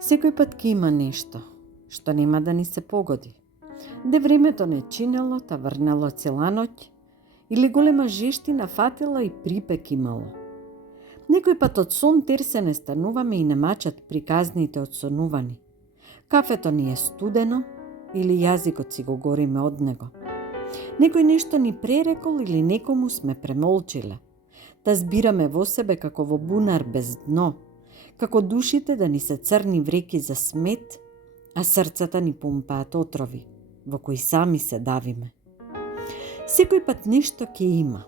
Секој пат ќе има нешто што нема да ни се погоди. Де времето не чинело, та врнело цела ноќ, или голема жештина фатила и припек имало. Некој пат од сон терсе не стануваме и не мачат приказните од сонувани. Кафето ни е студено или јазикот си го гориме од него. Некој нешто ни пререкол или некому сме премолчиле. Та збираме во себе како во бунар без дно, како душите да ни се црни вреки за смет, а срцата ни пумпаат отрови, во кои сами се давиме. Секој пат нешто ќе има.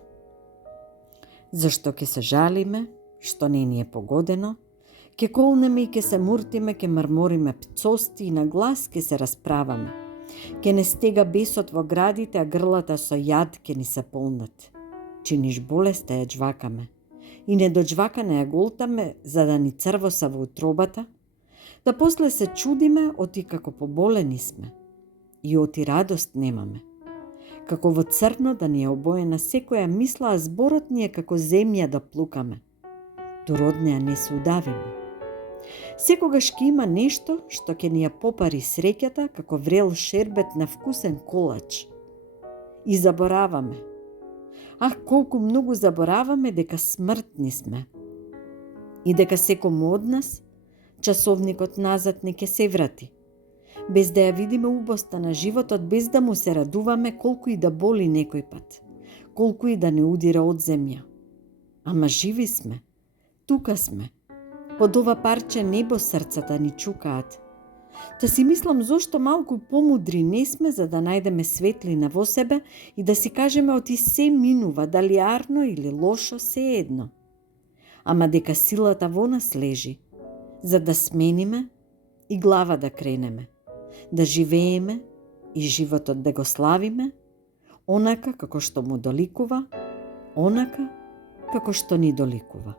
Зашто ќе се жалиме, што не ни е погодено, ќе колнеме и ќе се муртиме, ќе мрмориме пцости и на глас ќе се расправаме. Ќе не стега бесот во градите, а грлата со јад ќе ни се полнат. Чиниш болеста ја джвакаме. И недоджвакане ја голтаме, за да ни црвоса во утробата, да после се чудиме оти како поболени сме и оти радост немаме. Како во црно да ни е обоена секоја мисла, а зборот ни е како земја да плукаме. Дур од неа не се удавиме. Секогаш ќе има нешто што ќе ни ја попари среќата како врел шербет на вкусен колач. И забораваме. Ах, колку многу забораваме дека смртни сме. И дека секому од нас часовникот назад не ќе се врати. Без да ја видиме убоста на животот, без да му се радуваме колку и да боли некој пат, колку и да не удира од земја. Ама живи сме, тука сме. Под ова парче небо срцата ни чукаат. Та си мислам зошто малку помудри не сме за да најдеме светлина во себе и да си кажеме оти се минува, дали арно или лошо, се едно. Ама дека силата во нас лежи, за да смениме и глава да кренеме, да живееме и животот да го славиме, онака како што му доликува, онака како што ни доликува.